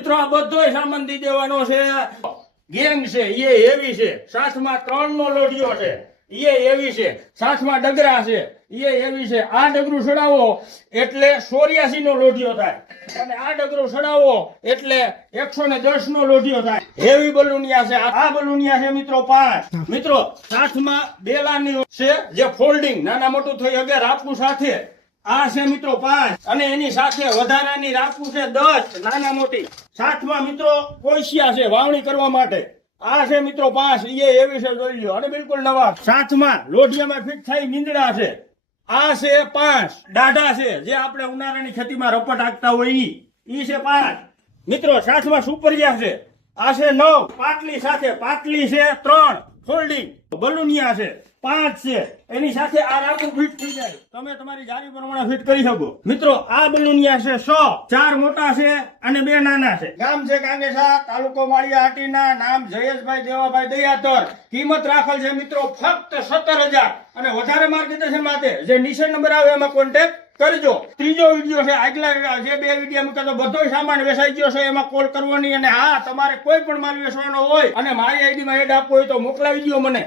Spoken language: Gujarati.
મિત્રો આ બધો સામાન દી દેવાનો છે. ગેંગ છે એ એવી છે, સાથમાં 3 નો લોઢિયો છે એ એવી છે, સાથમાં ડગરા છે એ એવી છે. આ ડગરું ચડાવો એટલે 84 નો લોઢિયો થાય અને આ ડગરો ચડાવો એટલે 110 નો લોઢિયો થાય. હેવી બલૂનિયા છે. આ બલૂનિયા છે મિત્રો 5. મિત્રો સાથમાં બેલાની છે જે ફોલ્ડિંગ નાના મોટું થઈ શકે રાપુ સાથે. આ છે મિત્રો 5 અને એની સાથે વધારાની રાખવું છે 10 નાના મોટી. સાથમાં મિત્રો કોઈસિયા છે વાવણી કરવા માટે. આ છે મિત્રો 5 એ એવી છે જોઈ લો અને બિલકુલ નવા. સાથમાં લોઢિયામાં ફિટ થઈ નીંદડા છે. આ છે 5 દાઢા છે જે આપણે ઉનાળાની ખેતીમાં રપટ હાંકતા હોય ઈ છે 5. મિત્રો સાથમાં સુપરિયા છે. આ છે 9 પાટલી સાથે. પાટલી છે 3 ફોલ્ડિંગ. બલૂનિયા છે 5 છે એની સાથે આ રાખવું ફિટ થઈ જાય. તમે તમારી જારી પ્રમાણે ફિટ કરી શકો. મિત્રો આ બલૂનિયા છે 100. 4 મોટા છે અને 2 નાના છે. ગામ છે કાંગેસા, તાલુકો માળિયા હાટીના. નામ જયેશભાઈ દેવાભાઈ દયાતર. કિંમત રાખેલ છે મિત્રો ફક્ત 17,000 અને વધારે માર્ગદર્શન માટે જે નીચે નંબર આવે એમાં કોન્ટેક્ટ કરજો. ત્રીજો વિડીયો છે. આગલા જે 2 વિડીયો મૂક્યા તો બધો સામાન વેચાઈ ગયો છે એમાં કોલ કરવાની. અને હા, તમારે કોઈ પણ માલ વેચવાનો હોય અને મારી આઈડીમાં એડ આપવો હોય તો મોકલાવી દો મને.